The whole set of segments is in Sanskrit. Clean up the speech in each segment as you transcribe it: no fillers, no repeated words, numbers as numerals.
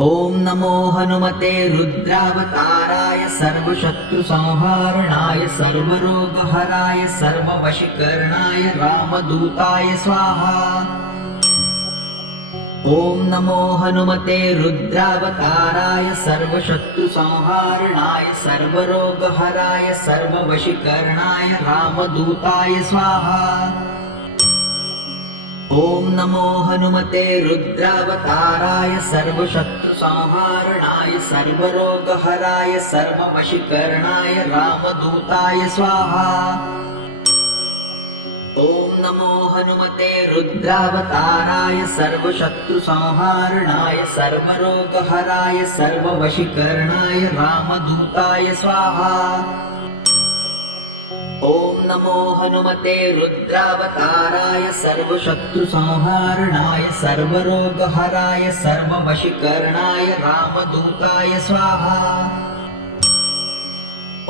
ॐ नमो हनुमते रुद्रावताराय सर्वशत्रुसंहारणाय सर्वरोगहराय सर्ववशीकरणाय रामदूताय स्वाहा। ॐ नमो हनुमते रुद्रावताराय सर्वशत्रुसंहारणाय सर्वरोगहराय सर्ववशीकरणाय रामदूताय स्वाहा। ॐ नमो हनुमते रुद्रावताराय सर्वशत्रुसंहारणाय सर्वरोगहराय सर्ववशीकरणाय रामदूताय स्वाहा। ॐ नमो हनुमते रुद्रावताराय सर्वशत्रुसंहारणाय सर्वरोगहराय सर्ववशीकरणाय रामदूताय स्वाहा। ॐ नमो हनुमते रुद्रावताराय सर्वशत्रुसंहारणाय सर्वरोगहराय सर्ववशीकरणाय रामदूताय स्वाहा।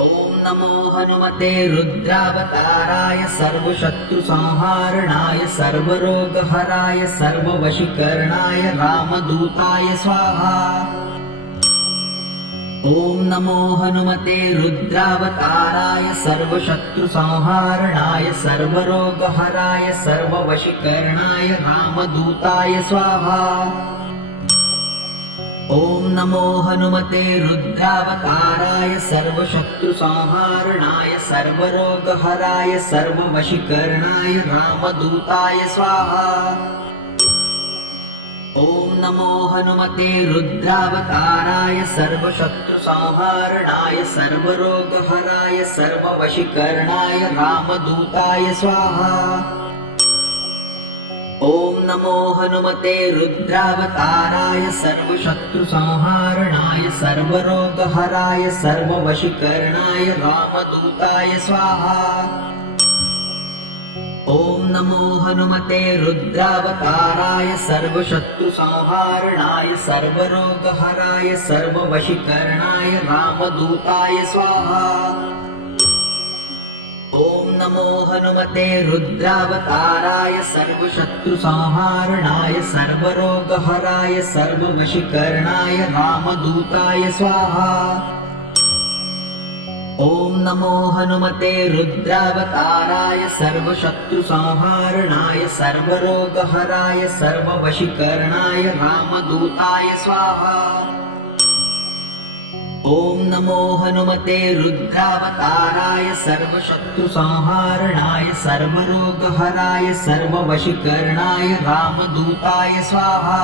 ॐ नमो हनुमते रुद्रावताराय सर्वशत्रुसंहारणाय सर्वरोगहराय सर्ववशीकरणाय रामदूताय स्वाहा। ॐ नमो हनुमते रुद्रावताराय सर्वशत्रुसंहारणाय सर्वरोगहराय सर्ववशीकरणाय रामदूताय स्वाहा। ॐ नमो हनुमते रुद्रावताराय सर्वशत्रुसंहारणाय सर्वरोगहराय सर्ववशीकरणाय रामदूताय स्वाहा। ॐ नमो हनुमते रुद्रावताराय सर्वशत्रुसंहारणाय सर्वरोगहराय सर्ववशीकरणाय रामदूताय स्वाहा। ॐ नमो हनुमते रुद्रावताराय सर्वशत्रुसंहारणाय सर्वरोगहराय सर्ववशीकरणाय रामदूताय स्वाहा। ॐ नमो हनुमते रुद्रावताराय सर्वशत्रुसंहारणाय सर्वरोगहराय सर्ववशीकरणाय रामदूताय स्वाहा। ॐ नमो हनुमते रुद्रावताराय सर्वशत्रुसंहारणाय सर्वरोगहराय सर्ववशीकरणाय रामदूताय स्वाहा। ॐ नमो हनुमते रुद्रावताराय सर्वशत्रुसंहारणाय सर्वरोगहराय सर्ववशीकरणाय रामदूताय स्वाहा। ॐ नमो हनुमते रुद्रावताराय सर्वशत्रुसंहारणाय सर्वरोगहराय सर्ववशीकरणाय रामदूताय स्वाहा।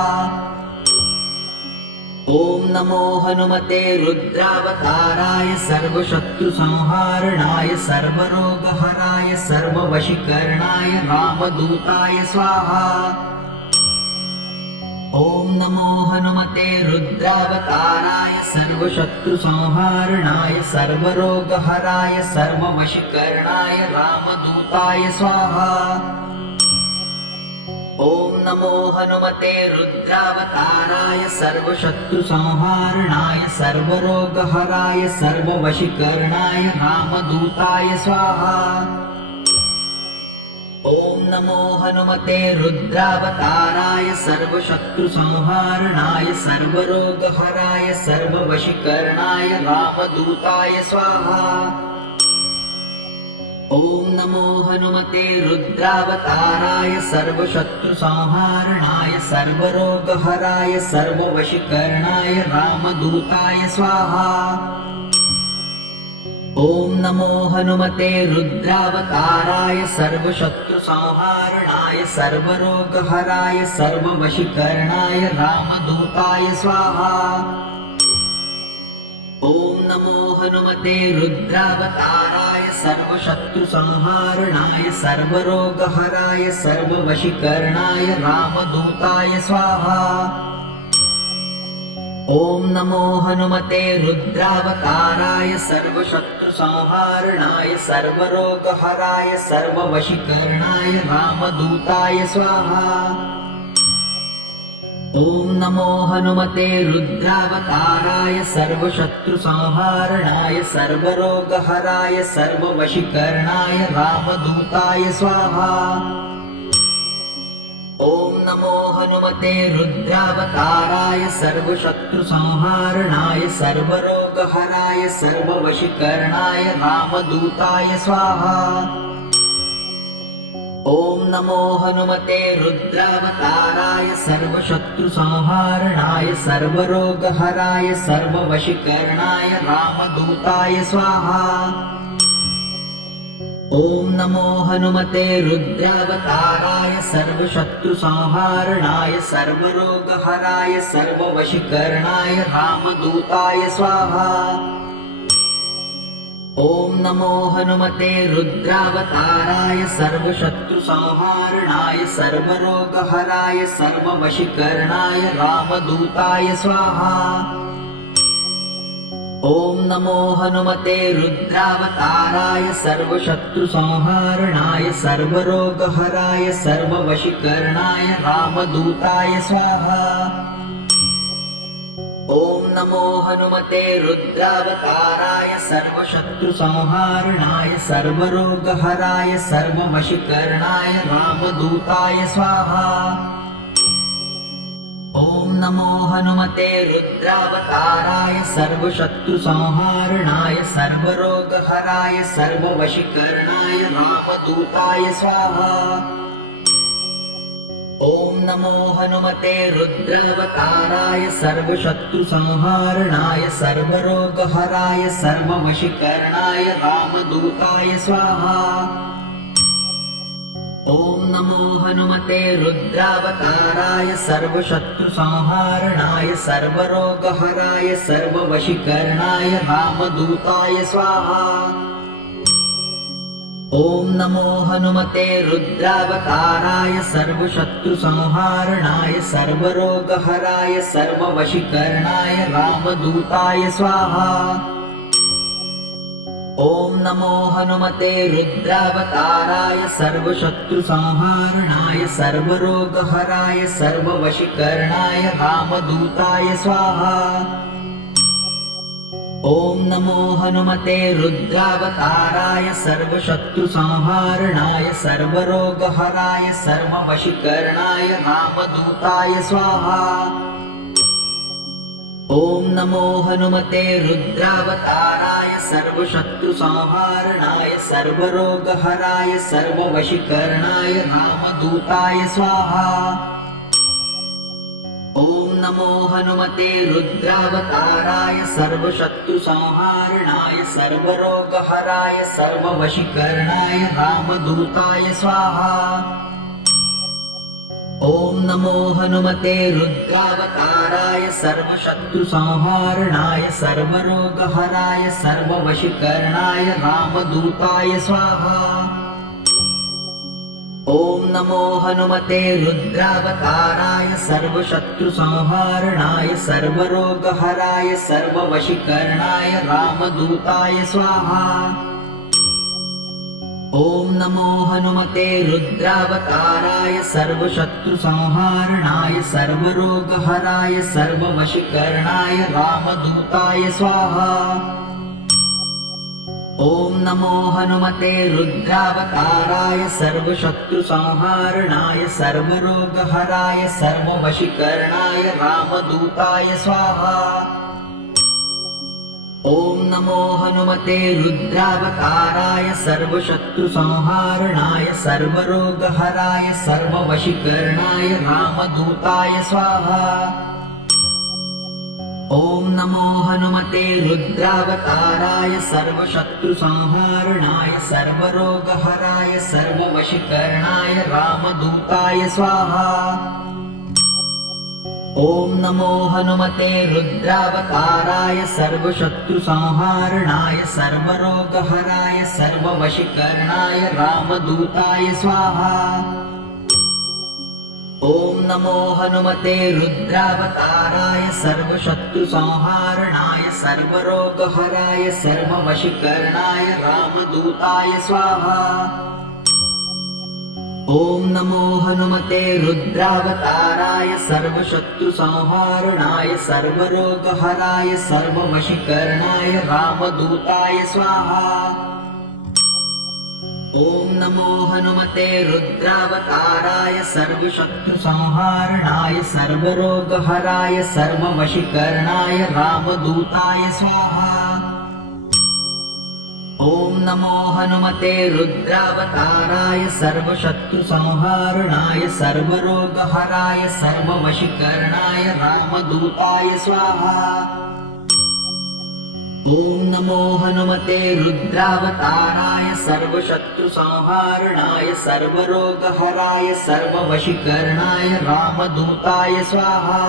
ॐ नमो हनुमते रुद्रावताराय सर्वशत्रुसंहारणाय सर्वरोगहराय सर्ववशीकरणाय रामदूताय स्वाहा। ॐ नमो हनुमते रुद्रावताराय सर्वशत्रुसंहारणाय सर्वरोगहराय सर्ववशीकरणाय रामदूताय स्वाहा। ॐ नमो हनुमते रुद्रावताराय सर्वशत्रुसंहारणाय सर्वरोगहराय सर्ववशीकरणाय रामदूताय स्वाहा। ॐ नमो हनुमते रुद्रावताराय सर्वशत्रुसंहारणाय सर्वरोगहराय सर्ववशीकरणाय रामदूताय स्वाहा। ॐ नमो हनुमते रुद्रावताराय सर्वशत्रुसंहारणाय सर्वरोगहराय सर्ववशीकरणाय रामदूताय स्वाहा। ॐ नमो हनुमते रुद्रावताराय सर्वशत्रुसंहारणाय सर्वरोगहराय सर्ववशीकरणाय रामदूताय स्वाहा। ॐ नमो हनुमते रुद्रावताराय सर्वशत्रुसंहारणाय सर्वरोगहराय सर्ववशीकरणाय रामदूताय स्वाहा। ॐ नमो हनुमते रुद्रावताराय सर्वशत्रुसंहारणाय सर्वरोगहराय सर्ववशीकरणाय रामदूताय स्वाहा। ॐ नमो हनुमते रुद्रावताराय सर्वशत्रुसंहारणाय सर्वरोगहराय सर्ववशीकरणाय रामदूताय स्वाहा। ॐ नमो हनुमते रुद्रावताराय सर्वशत्रुसंहारणाय सर्वरोगहराय सर्ववशीकरणाय रामदूताय स्वाहा। ॐ नमो हनुमते रुद्रावताराय सर्वशत्रुसंहारणाय सर्वरोगहराय सर्ववशीकरणाय रामदूताय स्वाहा। ॐ नमो हनुमते रुद्रावताराय सर्वशत्रुसंहारणाय सर्वरोगहराय सर्ववशीकरणाय रामदूताय स्वाहा। ॐ नमो हनुमते रुद्रावताराय सर्वशत्रुसंहारणाय सर्वरोगहराय सर्ववशीकरणाय रामदूताय स्वाहा। ॐ नमो हनुमते रुद्रावताराय सर्वशत्रुसंहारणाय सर्वरोगहराय सर्ववशीकरणाय रामदूताय स्वाहा। ॐ नमो हनुमते रुद्रावताराय सर्वशत्रुसंहारणाय सर्वरोगहराय सर्ववशीकरणाय रामदूताय स्वाहा। ॐ नमो हनुमते रुद्रावताराय सर्वशत्रुसंहारणाय सर्वरोगहराय सर्ववशीकरणाय रामदूताय स्वाहा। ॐ नमो हनुमते रुद्रावताराय सर्वशत्रुसंहारणाय सर्वरोगहराय सर्ववशीकरणाय रामदूताय स्वाहा। ॐ नमो हनुमते रुद्रावताराय सर्वशत्रुसंहारणाय सर्वरोगहराय सर्ववशीकरणाय रामदूताय स्वाहा। ॐ नमो हनुमते रुद्रावताराय सर्वशत्रुसंहारणाय सर्वरोगहराय सर्ववशीकरणाय रामदूताय स्वाहा। ॐ नमो हनुमते रुद्रावताराय सर्वशत्रुसंहारणाय सर्वरोगहराय सर्ववशीकरणाय रामदूताय स्वाहा। ॐ नमो हनुमते रुद्रावताराय सर्वशत्रुसंहारणाय सर्वरोगहराय सर्ववशीकरणाय रामदूताय स्वाहा। ॐ नमो हनुमते रुद्रावताराय सर्वशत्रुसंहारणाय सर्वरोगहराय सर्ववशीकरणाय रामदूताय स्वाहा। ॐ नमो हनुमते रुद्रावताराय सर्वशत्रुसंहारणाय सर्वरोगहराय सर्ववशीकरणाय रामदूताय स्वाहा। ॐ नमो हनुमते रुद्रावताराय सर्वशत्रुसंहारणाय सर्वरोगहराय सर्ववशीकरणाय रामदूताय स्वाहा। ॐ नमो हनुमते रुद्रावताराय सर्वशत्रुसंहारणाय सर्वरोगहराय सर्ववशीकरणाय रामदूताय स्वाहा। ॐ नमो हनुमते रुद्रावताराय सर्वशत्रुसंहारणाय सर्वरोगहराय सर्ववशीकरणाय रामदूताय स्वाहा। ॐ नमो हनुमते रुद्रावताराय सर्वशत्रुसंहारणाय सर्वरोगहराय सर्ववशीकरणाय रामदूताय स्वाहा। ॐ नमो हनुमते रुद्रावताराय सर्वशत्रुसंहारणाय सर्वरोगहराय सर्ववशीकरणाय रामदूताय स्वाहा। ॐ नमो हनुमते रुद्रावताराय सर्वशत्रुसंहारणाय सर्वरोगहराय सर्ववशीकरणाय रामदूताय स्वाहा। ॐ नमो हनुमते रुद्रावताराय सर्वशत्रुसंहारणाय सर्वरोगहराय सर्ववशीकरणाय रामदूताय स्वाहा। ॐ नमो हनुमते रुद्रावताराय सर्वशत्रुसंहारणाय सर्वरोगहराय सर्ववशीकरणाय रामदूताय स्वाहा। ॐ नमो हनुमते रुद्रावताराय सर्वशत्रुसंहारणाय सर्वरोगहराय सर्ववशीकरणाय रामदूताय स्वाहा। ॐ नमो हनुमते रुद्रावताराय सर्वशत्रुसंहारणाय सर्वरोगहराय सर्ववशीकरणाय रामदूताय स्वाहा। ॐ नमो हनुमते रुद्रावताराय सर्वशत्रुसंहारणाय सर्वरोगहराय सर्ववशीकरणाय रामदूताय स्वाहा। ॐ नमो हनुमते रुद्रावताराय सर्वशत्रुसंहारणाय सर्वरोगहराय सर्ववशीकरणाय रामदूताय स्वाहा।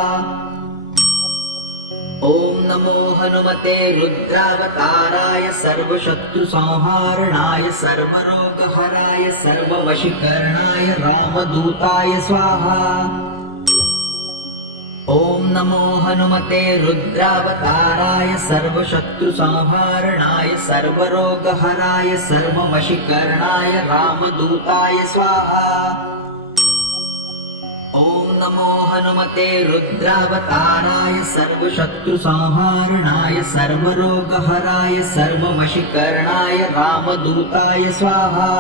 ॐ नमो हनुमते रुद्रावताराय सर्वशत्रुसंहारणाय सर्वरोगहराय सर्ववशीकरणाय रामदूताय स्वाहा। ॐ नमो हनुमते रुद्रावताराय सर्वशत्रुसंहारणाय सर्वरोगहराय सर्ववशीकरणाय रामदूताय स्वाहा। ॐ नमो हनुमते रुद्रावताराय सर्वशत्रुसंहारणाय सर्वरोगहराय सर्ववशीकरणाय रामदूताय स्वाहा।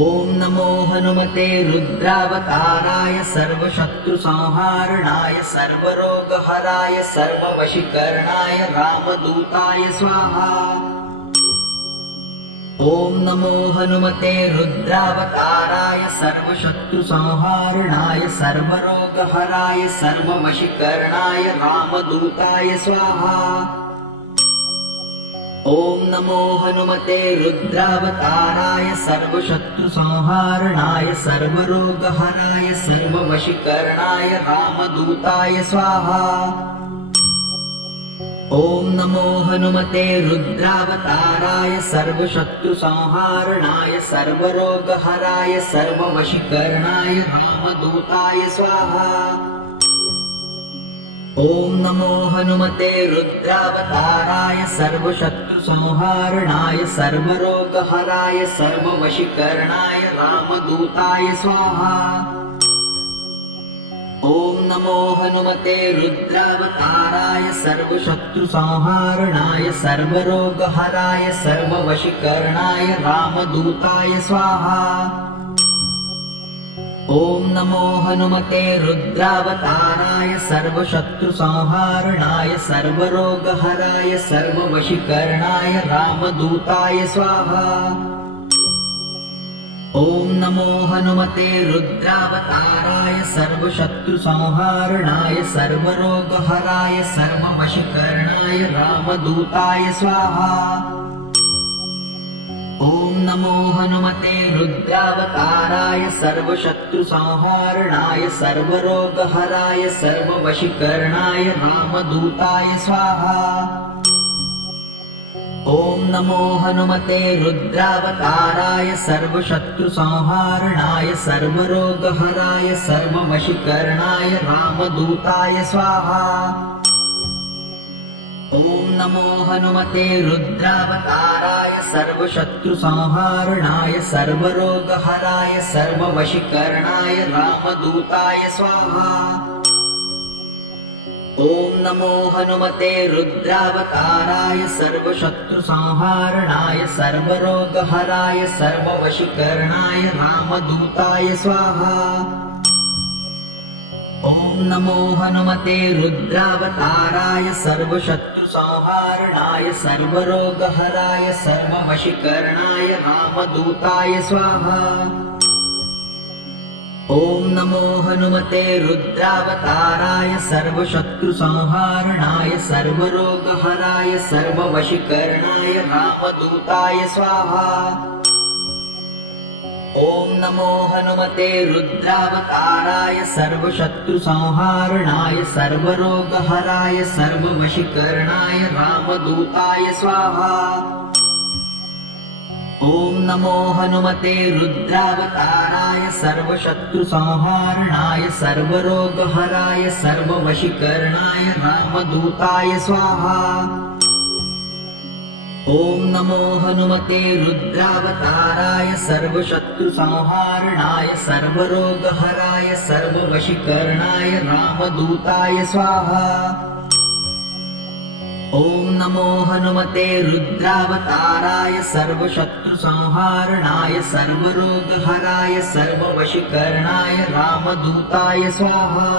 ॐ नमो हनुमते रुद्रावताराय सर्वशत्रुसंहारणाय सर्वरोगहराय सर्ववशीकरणाय रामदूताय स्वाहा। ॐ नमो हनुमते रुद्रावताराय सर्वशत्रुसंहारणाय सर्वरोगहराय सर्ववशीकरणाय रामदूताय स्वाहा। ॐ नमो हनुमते रुद्रावताराय सर्वशत्रुसंहारणाय सर्वरोगहराय सर्ववशीकरणाय रामदूताय स्वाहा। ॐ नमो हनुमते रुद्रावताराय सर्वशत्रुसंहारणाय सर्वरोगहराय सर्ववशीकरणाय रामदूताय स्वाहा। ॐ नमो हनुमते रुद्रावताराय सर्वशत्रुसंहारणाय सर्वरोगहराय सर्ववशीकरणाय रामदूताय स्वाहा। ॐ नमो हनुमते रुद्रावताराय सर्वशत्रुसंहारणाय सर्वरोगहराय सर्ववशीकरणाय रामदूताय स्वाहा। ॐ नमो हनुमते रुद्रावताराय सर्वशत्रुसंहारणाय सर्वरोगहराय सर्ववशीकरणाय रामदूताय स्वाहा। ॐ नमो हनुमते रुद्रावताराय सर्वशत्रुसंहारणाय सर्वरोगहराय सर्ववशीकरणाय रामदूताय स्वाहा। ॐ नमो हनुमते रुद्रावताराय सर्वशत्रुसंहारणाय सर्वरोगहराय सर्ववशीकरणाय रामदूताय स्वाहा। ॐ नमो हनुमते रुद्रावताराय सर्वशत्रुसंहारणाय सर्वरोगहराय सर्ववशीकरणाय रामदूताय स्वाहा। ॐ नमो हनुमते रुद्रावताराय सर्वशत्रुसंहारणाय सर्वरोगहराय सर्ववशीकरणाय रामदूताय स्वाहा। ॐ नमो हनुमते रुद्रावताराय सर्वशत्रुसंहारणाय सर्वरोगहराय सर्ववशीकरणाय रामदूताय स्वाहा। ॐ नमो हनुमते रुद्रावताराय सर्वशत्रुसंहारणाय सर्वरोगहराय सर्ववशीकरणाय रामदूताय स्वाहा। ॐ नमो हनुमते रुद्रावताराय सर्वशत्रुसंहारणाय सर्वरोगहराय सर्ववशीकरणाय रामदूताय स्वाहा। ॐ नमो हनुमते रुद्रावताराय सर्वशत्रुसंहारणाय सर्वरोगहराय सर्ववशीकरणाय रामदूताय स्वाहा। ॐ नमो हनुमते रुद्रावताराय सर्वशत्रुसंहारणाय सर्वरोगहराय सर्ववशीकरणाय रामदूताय स्वाहा। ॐ नमो हनुमते रुद्रावताराय सर्वशत्रुसंहारणाय सर्वरोगहराय सर्ववशीकरणाय रामदूताय स्वाहा। ॐ नमो हनुमते रुद्रावताराय सर्वशत्रुसंहारणाय सर्वशत्रुसंहारणाय सर्वरोगहराय सर्ववशीकरणाय रामदूताय स्वाहा।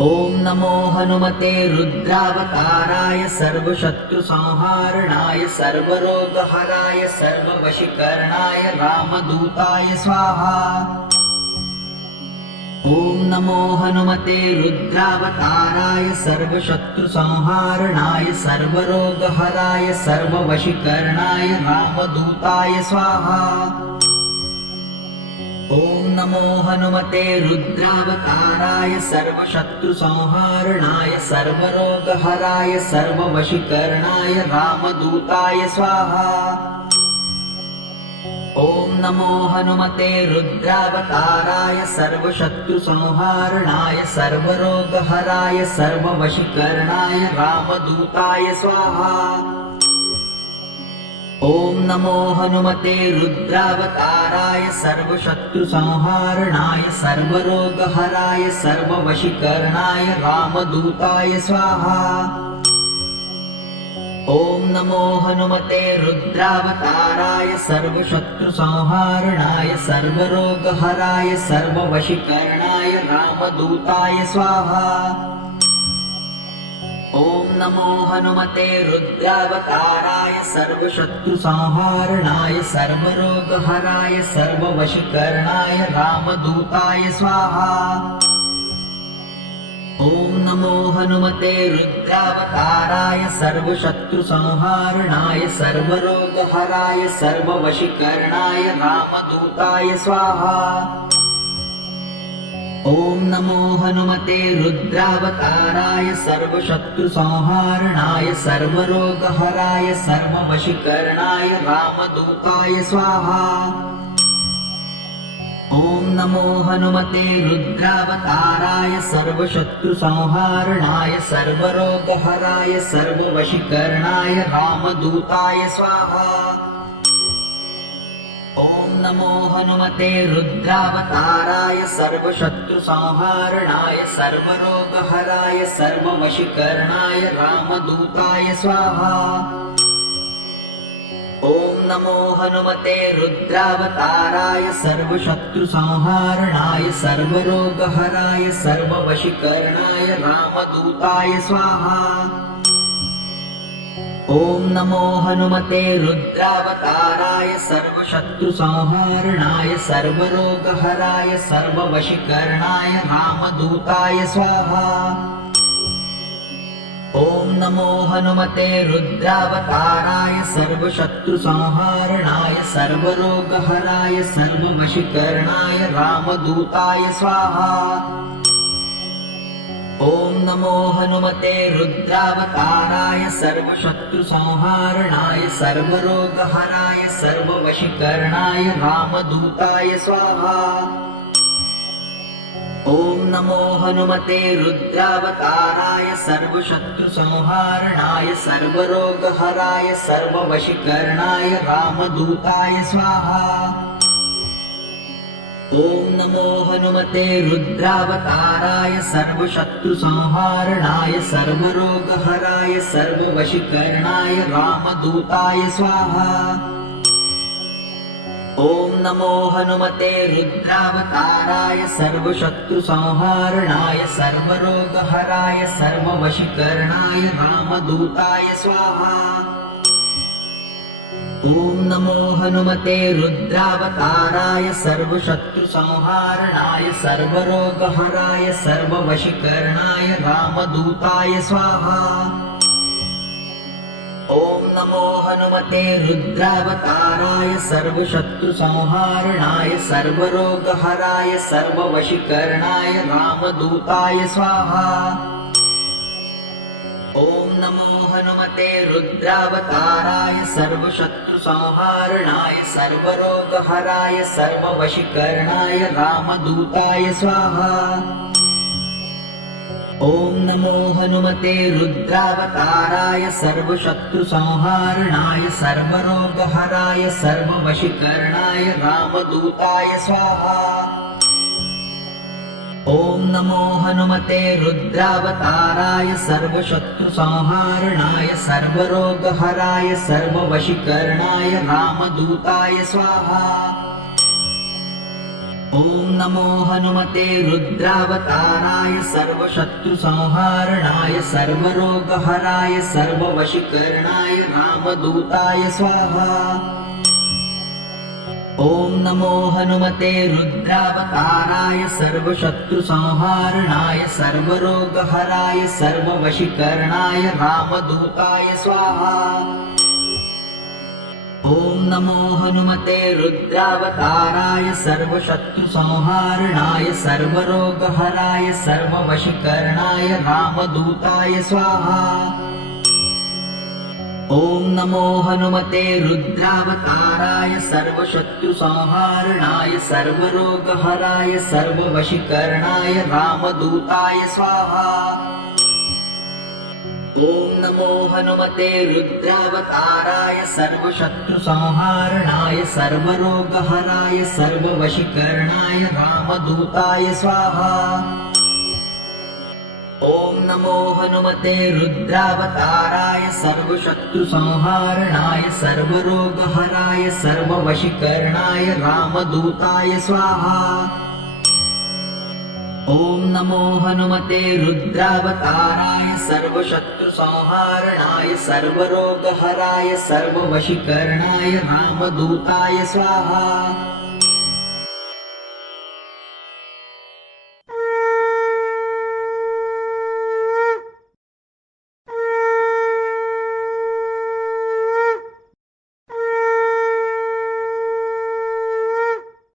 ॐ नमो हनुमते रुद्रावताराय सर्वशत्रुसंहारणाय सर्वरोगहराय सर्ववशीकरणाय रामदूताय स्वाहा। ॐ नमो हनुमते रुद्रावताराय सर्वशत्रुसंहारणाय सर्वरोगहराय सर्ववशीकरणाय रामदूताय स्वाहा। ॐ नमो हनुमते रुद्रावताराय सर्वशत्रुसंहारणाय सर्वरोगहराय सर्ववशीकरणाय रामदूताय स्वाहा। ॐ नमो हनुमते रुद्रावताराय सर्वशत्रुसंहारणाय सर्वरोगहराय सर्ववशीकरणाय रामदूताय स्वाहा। ॐ नमो हनुमते रुद्रावताराय सर्वशत्रुसंहारणाय सर्वरोगहराय सर्ववशीकरणाय रामदूताय स्वाहा। ॐ नमो हनुमते रुद्रावताराय सर्वशत्रुसंहारणाय सर्वरोगहराय सर्ववशीकरणाय रामदूताय स्वाहा। ॐ नमो हनुमते रुद्रावताराय सर्वशत्रुसंहारणाय सर्वरोगहराय सर्ववशीकरणाय रामदूताय स्वाहा। ॐ नमो हनुमते रुद्रावताराय सर्वशत्रुसंहारणाय सर्वरोगहराय सर्ववशीकरणाय रामदूताय स्वाहा। ॐ नमो हनुमते रुद्रावताराय सर्वशत्रुसंहारणाय सर्वरोगहराय सर्ववशीकरणाय रामदूताय स्वाहा। ॐ नमो हनुमते रुद्रावताराय सर्वशत्रुसंहारणाय सर्वरोगहराय सर्ववशीकरणाय रामदूताय स्वाहा। ॐ नमो हनुमते रुद्रावताराय सर्वशत्रुसंहारणाय सर्वरोगहराय सर्ववशीकरणाय रामदूताय स्वाहा। ॐ नमो हनुमते रुद्रावताराय सर्वशत्रुसंहारणाय सर्वरोगहराय सर्ववशीकरणाय रामदूताय स्वाहा। ॐ नमो हनुमते रुद्रावताराय सर्वशत्रुसंहारणाय सर्वरोगहराय सर्ववशीकरणाय रामदूताय स्वाहा। ॐ नमो हनुमते रुद्रावताराय सर्वशत्रुसंहारणाय सर्वरोगहराय सर्ववशीकरणाय रामदूताय स्वाहा। ॐ नमो हनुमते रुद्रावताराय सर्वशत्रुसंहारणाय सर्वरोगहराय सर्ववशीकरणाय रामदूताय स्वाहा। ॐ नमो हनुमते रुद्रावताराय सर्वशत्रुसंहारणाय सर्वरोगहराय सर्ववशीकरणाय रामदूताय स्वाहा। ॐ नमो हनुमते रुद्रावताराय सर्वशत्रुसंहारणाय सर्वरोगहराय सर्ववशीकरणाय रामदूताय स्वाहा। ॐ नमो हनुमते रुद्रावताराय सर्वशत्रुसंहारणाय सर्वरोगहराय सर्ववशीकरणाय रामदूताय स्वाहा। ॐ नमो हनुमते रुद्रावताराय सर्वशत्रुसंहारणाय सर्वरोगहराय सर्ववशीकरणाय रामदूताय स्वाहा। ॐ नमो हनुमते रुद्रावताराय सर्वशत्रुसंहारणाय सर्वरोगहराय सर्ववशीकरणाय रामदूताय स्वाहा। ॐ नमो हनुमते रुद्रावताराय सर्वशत्रुसंहारणाय सर्वरोगहराय सर्ववशीकरणाय रामदूताय स्वाहा। ॐ नमो हनुमते रुद्रावताराय सर्वशत्रुसंहारणाय सर्वरोगहराय सर्ववशीकरणाय रामदूताय स्वाहा। ॐ ॐ नमो हनुमते रुद्रावताराय सर्वशत्रुसंहारणाय सर्वरोगहराय सर्ववशीकरणाय रामदूताय स्वाहा। ॐ नमो हनुमते रुद्रावताराय सर्वशत्रुसंहारणाय सर्वरोगहराय सर्ववशीकरणाय रामदूताय स्वाहा। ॐ नमो हनुमते रुद्रावताराय सर्वशत्रुसंहारणाय सर्वरोगहराय सर्ववशीकरणाय रामदूताय स्वाहा। ॐ नमो हनुमते रुद्रावताराय सर्वशत्रुसंहारणाय सर्वरोगहराय सर्ववशीकरणाय रामदूताय स्वाहा। ॐ नमो हनुमते रुद्रावताराय सर्वशत्रुसंहारणाय सर्वरोगहराय सर्ववशीकरणाय रामदूताय स्वाहा। ॐ नमो हनुमते रुद्रावताराय सर्वशत्रुसंहारणाय सर्वरोगहराय सर्ववशीकरणाय रामदूताय स्वाहा। ॐ नमो हनुमते रुद्रावताराय सर्वशत्रुसंहारणाय सर्वरोगहराय सर्ववशीकरणाय रामदूताय स्वाहा। ॐ नमो हनुमते रुद्रावताराय सर्वशत्रुसंहारणाय सर्वरोगहराय सर्ववशीकरणाय रामदूताय स्वाहा।